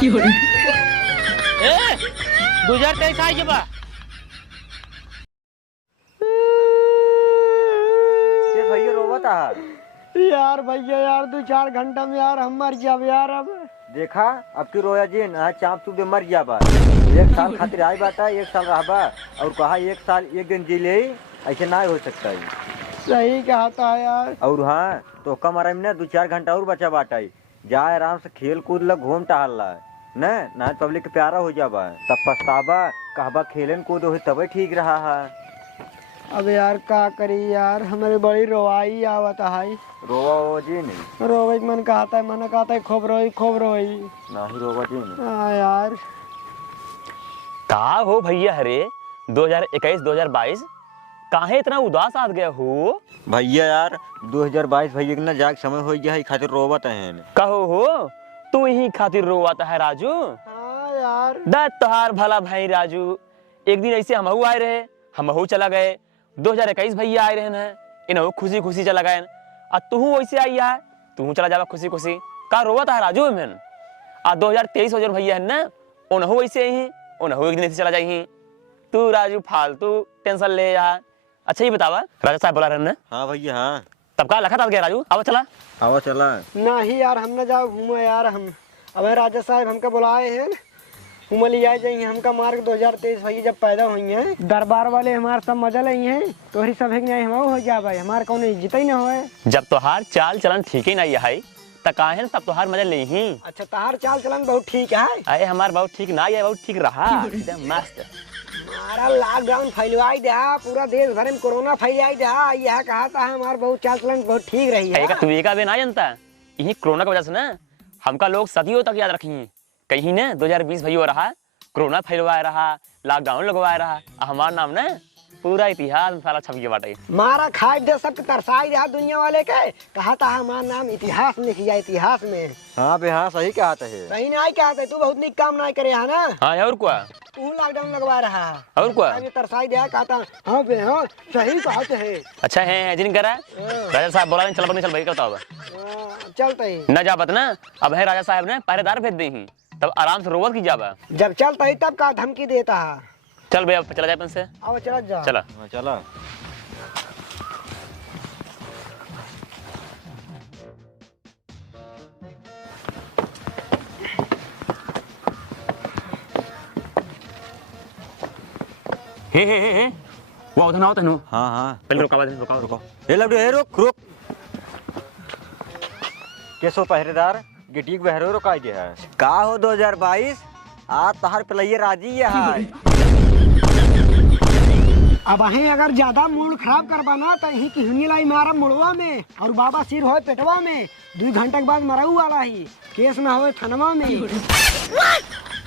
2023 आई के बा ये भैया रोवत आ यार भैया यार 2-4 घंटा में यार हम मर जाब यार। अब देखा अब की रोया जी ना चाप चुप मर जाबा। 1 साल खातिर आई बाता 1 साल रहबा और कहा 1 साल 1 दिन जी ले ऐसे ना हो सकता है। सही कहता है यार। और हाँ तो कम आराम ने 2-4 घंटा और बचा बाटा जाए आराम से खेल कूद ला घूम टहल ला ना पब्लिक के प्यारा हो जाबा तब पछताबा कहबा खेलन कूद हो तब ठीक रहा है। अब यार का करी यार हमारे बड़ी रोवाई आवत है। रोवा वो जी नहीं रोवे मन कहता है खूब रोई ना ही रोवा जी नहीं। हाँ यार का हो भैया हरे 2021-2022 काहे इतना उदास आ गया हो भैया यार 2022 भैया के ना जाग समय हो गया है खातिर रोवत है। कहो हो तू ही खातिर रोवाता है राजू। हाँ यार दत्त तोहार भला भाई राजू। एक दिन ऐसे हमहू आए रहे हमहू चला गए 2021 भैया आए रहे न इनहू खुशी खुशी चला गए आ तू वैसे आई है तू चला जावा खुशी खुशी का रोवाता है राजू में। आ 2023 हजार भैया है ना उनहू वैसे ही उनहू एक दिन ऐसे चला जाही तू राजू फालतू टेंशन ले जा। अच्छा ये बतावा राजा साहब बोला रहे ना। हाँ भैया हाँ तब का लखा गया राजू अब चला नहीं यार हम ना जाओ घूमो यार। हम अब राजा साहब हमका बुलाए हैं घूम लिया जाइए। हमका मार्ग 2023 भैया जब पैदा हुई है दरबार वाले हमारे सब मजा ली हैं तो ही सब हम हो जा भाई हमारे कौन इज्जत ही ना हो। जब तोहार चाल चलन ठीक ही नहीं है त काहे सब तोहार मजा ले ही। अच्छा तहार चाल चलन बहुत ठीक है। अरे हमार बहुत ठीक ना है बहुत ठीक रहा एकदम मस्त। हमारा लॉकडाउन फैलवाई दे पूरा देश भर में कोरोना फैलाई दे यह कहा था हमारा बहुत चाल चलन बहुत ठीक रही है। तू एक भी ना जानता यही कोरोना की वजह से ना हमका लोग सदियों तक याद रखी कहीं ना 2020 भैया रहा कोरोना फैलवाए रहा लॉकडाउन लगवाए रहा हमारा नाम ना पूरा इतिहास में सारा छप गया बाटे। मारा खाई दे सबके तरसाई दे दुनिया वाले के कहा था हमारा नाम इतिहास में लिख गया इतिहास में। हाँ बे हाँ सही कहता है। सही नहीं कहते तू बहुत निक काम नहीं करे है ना। हाँ और क्या तू लॉकडाउन लगवा रहा और क्या तरसाई दे कहता हाँ बे हाँ सही कहते है। अच्छा है जिन करा राजा साहब बोला चल भाई करता होगा चलते ही न जाबत ना अब है राजा साहब ने पहरेदार भेज दी तब आराम से रोवत की जाबा जब चलता ही तब का धमकी देता है। चल भैया चला जाए अपन से अब चला जा चला चला हे वो उधर ना तनु। हाँ हाँ पहले रुको ये लवडू है रुक कैसो पहरेदार गिटीक बहरो रुका गया है का हो 2022 आज तहार पलैया राजी है। अब अहे अगर ज्यादा मूड खराब करवाना तो यही की हुनी लाई मारा मुड़वा में और बाबा सिर हो पेटवा में 2 घंटा के बाद मराऊ वाला ही केस ना हो थनवा में।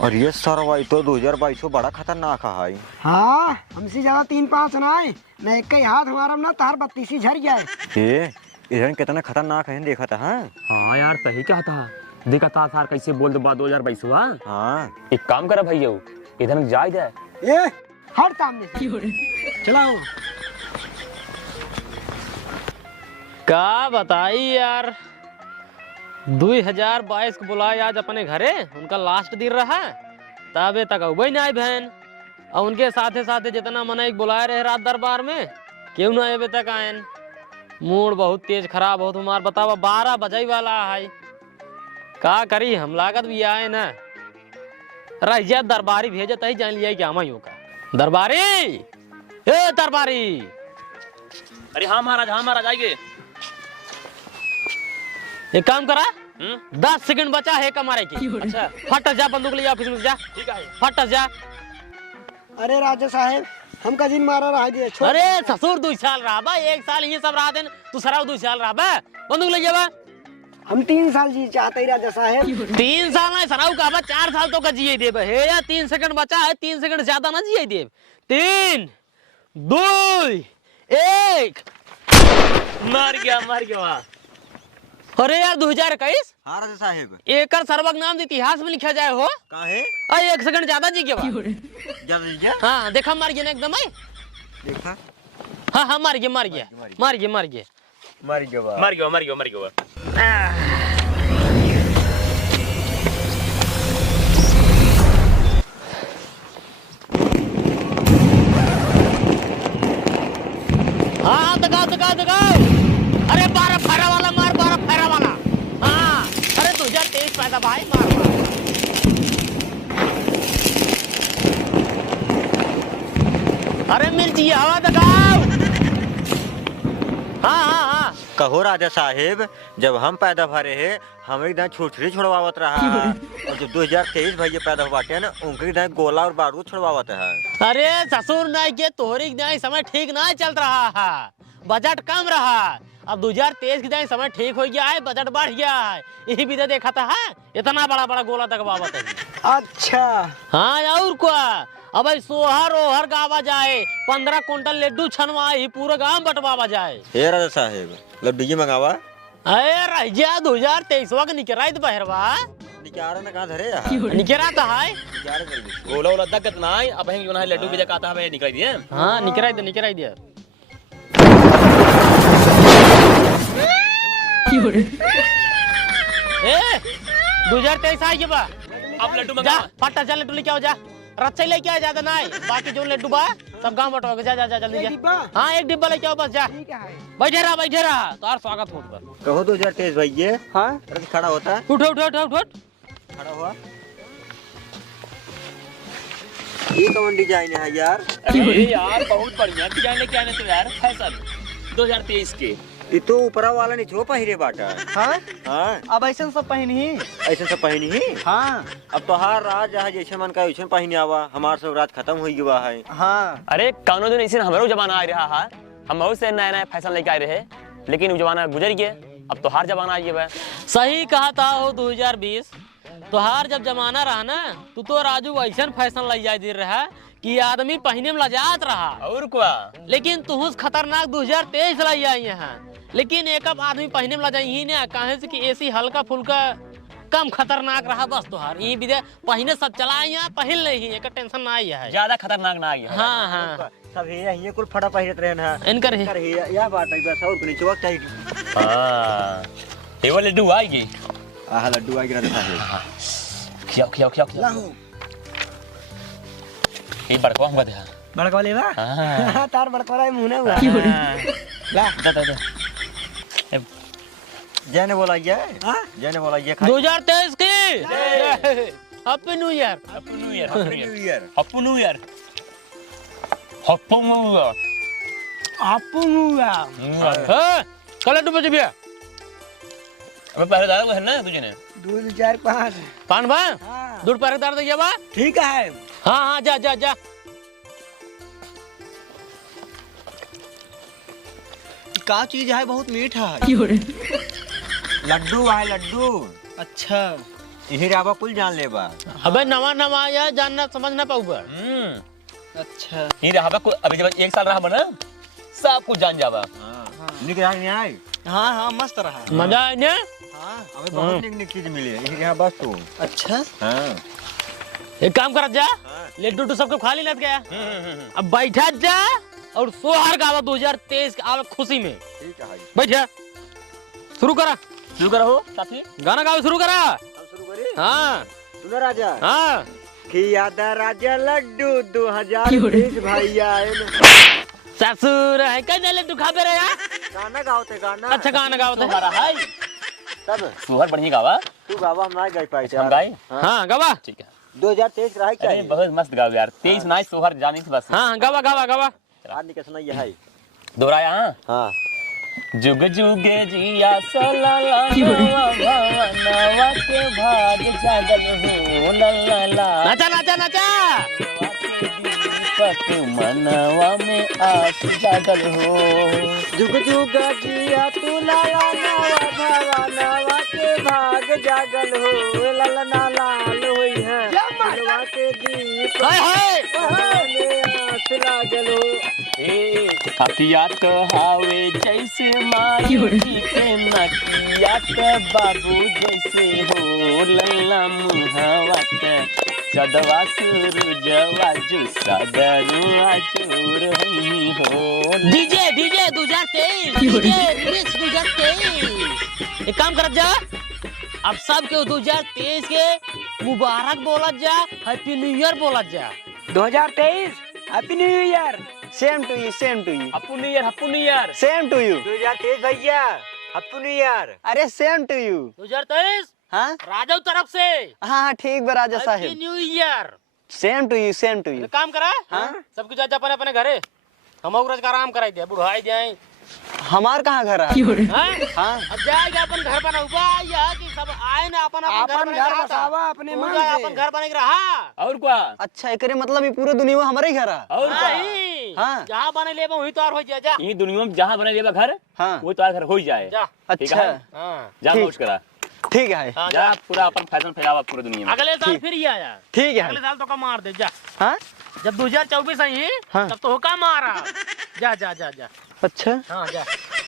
और ये सरवा तो 2022 बड़ा खतरनाक है। हाँ हमसे ज्यादा 3-5 ना है न एक ही हाथ हमारा ना तार 32 झड़ जाए। ये इधर कितना खतरनाक है देखा था। हाँ यार सही क्या था देखा था सार कैसे बोल दो बात 2022 हुआ। हाँ एक काम करा भैया इधर जाए जाए ये हर सामने चलाओ का बताई यार 2022 को बुलाए आज अपने घरे उनका लास्ट दिन रहा तबे तक उबई नहीं आई बहन और उनके साथे साथे जितना मना बुलाए रहे रात दरबार में क्यों ना अबे तक आयन। मूड बहुत तेज खराब हो तुम्हार बतावा 12 बजाई वाला है का करी हम लागत भी आए ना रह दरबारी भेजे तही जान लिया क्या मैं का दरबारी ए दरबारी। अरे हाँ महाराज आइए। एक काम करा 10 सेकंड बचा है कमारे की। अच्छा फट जा बंदूक ले जा ऑफिस में जा ठीक है फट जा। अरे राजा साहब हमका जिन मारा रहा दिया अरे ससुर 2 साल रहा बा 1 साल ये सब रहा देन तू सराव 2 साल रहा बा बंदूक ले जावा। हम 3 साल जी चाहते ही राजा साहब। 3 साल नहीं सराव का बा 4 साल तो का जिए देब हे या 3 सेकंड बचा है 3 सेकंड ज्यादा ना जिए देब 3 2 1 मार गया। अरे यार 2021 हाँ राजा साहेब एकर सर्वक नाम इतिहास में लिखा जाए हो काहे 1 सेकंड ज्यादा जी के बा। जल्दी हाँ देखा मार गया ना एकदम है देखा। हाँ मार गया मार गया मर गया हाँ दगाओ दगाओ दगाओ। अरे 12 फेरा वाला मार, 12 फेरा वाला। हाँ अरे 2023 पैदा भाई, मार मार। अरे मिर्ची हवा दगाओ। हाँ हाँ हाँ कहो राजा साहेब, जब हम पैदा भरे है हम एकदम छोटछड़ी छुड़वावत रहा, और जब 2023 भैया पैदा बाटे ना उनके एकदम गोला और बारूद छुड़वावत है। अरे ससुर नहीं के तोहरी नहीं समय ठीक नहीं चल रहा है, बजट कम रहा। अब 2023 की नहीं समय ठीक हो गया है, बजट बढ़ गया है। यही भी तो देखा था है? इतना बड़ा बड़ा गोला तक बाबत है। अच्छा हाँ और क्या, अब सोहर ओहर गावा जाए, 15 कुंटल लड्डू छनवाई, पूरा गांव बंटवावा जाए। हे राजा साहेब लड्डू जी मंगावा। अरे रहिया 2023 का निकराई बहरवा निकारा ना कहाँ धरे यार। निकरा तो है। गोला वोला दगत ना है, अब हम जो है लड्डू बेचा कहता है निकल दिए। हाँ निकराई दे। ए 2023 आ गया बा, अब लड्डू जा मंगा। पट्टा चल लड्डू लेके आओ, जा रच्चे लेके आ, ज्यादा ना है। बाकी जो लड्डू बा सब गांव बंटवाओगे, जा जा जा जल्दी जा। हाँ एक डिब्बा लेके आओ बस, जा बैठे रहा तार स्वागत होगा। कहो 2023 भैया। हाँ अरे खड़ा होता है। उठ उठ उठ उठ उठ। खड़ा हुआ। ये कौन डिजाइन है यार? अरे यार बहुत बढ़िया डिजाइन लेके आने तो यार, फैशन 2023 के। ये तो ऊपरा वाला नहीं छो पहिरे बाटा। हाँ हाँ अब ऐसा सब पहनी ही। ऐसे सब पहनी ही। हाँ अब तो हर राज है जैसे मन का वैसे पहने आवा, हमार सब राज खत्म हो गया है। हाँ अरे कौनो दिन इसी हमारो जमाना आ रहा है, हम बहुत से नया नया फैशन लेके आए रहे, लेकिन वो जमाना गुजर गया, अब तो हर जमाना आ गया। सही कहा था हो 2020 तो हर जब जमाना रहा ना, तू तो राजू ऐसा फैशन लाई जा दे रहा कि आदमी पहने में लजात रहा। और क्या, लेकिन तू खतरनाक 2023 लाई आई यहाँ, लेकिन एक अब आदमी पहने में लजाई ही ना, कहे से कि ऐसी हल्का फुल्का कम खतरनाक रहा बस तुहार। ये भी पहने सब चला यहाँ, पहन नहीं एक टेंशन ना आई है, ज्यादा खतरनाक ना आ गया। हाँ हाँ सब ये कुल फटा पहिरत रहे ना। इनकर ही। इनकर ही यह बात है, बस और कुछ वक्त चाहिए। हाँ ये वाले लड्डू आएगी। आहा लड्डू आ गया था। खियाओ खियाओ खियाओ खियाओ। ये बड़का हम बता। बड़का वाले बा। हाँ तार बड़का वाला मुंह ना हुआ। ला दे जैने बोला ये, हाँ? जैने बोला ये 2023 की happy new year. Happy new year, happy new year. Happy new year, happy new year. आपू हुआ। कल लड्डू बजे भैया अब पहले दादा को है ना तुझे ने 2 4 5। पान बा हाँ दूध पैर दार दिया बा। ठीक है। हाँ हाँ जा जा जा। का चीज है बहुत मीठा है। लड्डू है लड्डू। अच्छा इसी राबा कुल जान ले बा। अबे नवा नवा या जानना समझना पाऊगा। अच्छा ये रहा को अभी जब 1 साल रहा बना सब कुछ जान जावा। निक रहा नहीं आई। हाँ हाँ मस्त रहा। मजा है ने। हाँ हमें बहुत निक निक चीज मिली है इसी यहाँ बस तू। अच्छा हाँ एक काम कर जा, लड्डू तो सबको खा ली लग गया, अब बैठा जा और सोहर गावा 2023 के आवे खुशी में। ठीक है हाजी। बैठा शुरू करा, शुरू करो साथी। गाना गावे शुरू करा। हम शुरू करें। हाँ सुनो राजा। हाँ खियादा राजा लड्डू 2023 भैया ससुर है कहीं लड्डू खा पे रहा। गाना गाओते गाना। अच्छा गाना गाओ तो। हमारा है तब सुहर बढ़िया गावा। तू गावा हम ना गाई पाए थे। हम गाए। हाँ गावा। ठीक है 2023 रहा क्या अरे है? बहुत मस्त गाओ यार। 23 नाइस सोहर जानी थी बस। हाँ गावा गावा गावा। आज निकल सुना ये है। दोहराया। हाँ हाँ जुग जुगे जिया सलाला नवा नवा के भाग जागल हो लला नाचा नाचा नाचा। पत मनवा में आस जागल हो। जुग जुग जिया तू लाला नवा भावा नवा के भाग जागल हो ललना लाल हुई है मनवा के दीप हाय हाय में आस लागल हो। अखिया तो हावे जैसे माई के नकिया तो बाबू जैसे हो लल्ला मुहावा के सदवा सूरजवा जो सदनुआ जोर हई हो। DJ DJ 2023 DJ remix 2023। एक काम कर जा, अब सब के 2023 के मुबारक बोला जा, हैप्पी न्यू ईयर बोला जा। 2023 happy new year. Same to you, same to you, happy new year, happy new year. Same to you. 2023 भैया, हैप्पी न्यू ईयर। अरे सेम टू यू। 2023 हाँ राजू तरफ से हाँ हाँ ठीक बा राजा हैप्पी साहब। New year. Same to you, same to you. एक काम करा हाँ? सब कुछ जा अपने अपने घरे, हम औरज का आराम कराई दे, बुढ़ाई जाए। हमार कहाँ घर है? हाँ? हाँ अब जाएगा अपन घर बनाऊगा या कि सब आए ना अपन अपन बने घर रहा था। बसावा अपने मन पूरा से। अपन घर बने रहा। और क्या? अच्छा एकरे मतलब ये पूरे दुनिया में हमारे घर है। और क्या? नहीं हाँ। जहाँ बने ले वही तैयार हो जाए जा। ये दुनिया में जहाँ बने लेबा घर हाँ वो तो घर हो ही जाए। जा ठीक अच्छा है? हाँ जा ठीक। मौज करा, ठीक है हाँ, जा पूरा अपन फैशन फैलावा पूरे दुनिया में। अगले साल ठीक। फिर ही आया। ठीक अगले है। साल तो का मार दे जा। हाँ जब 2024 आई हाँ। तब तो हुक्का मारा। जा जा जा जा। अच्छा हाँ जा।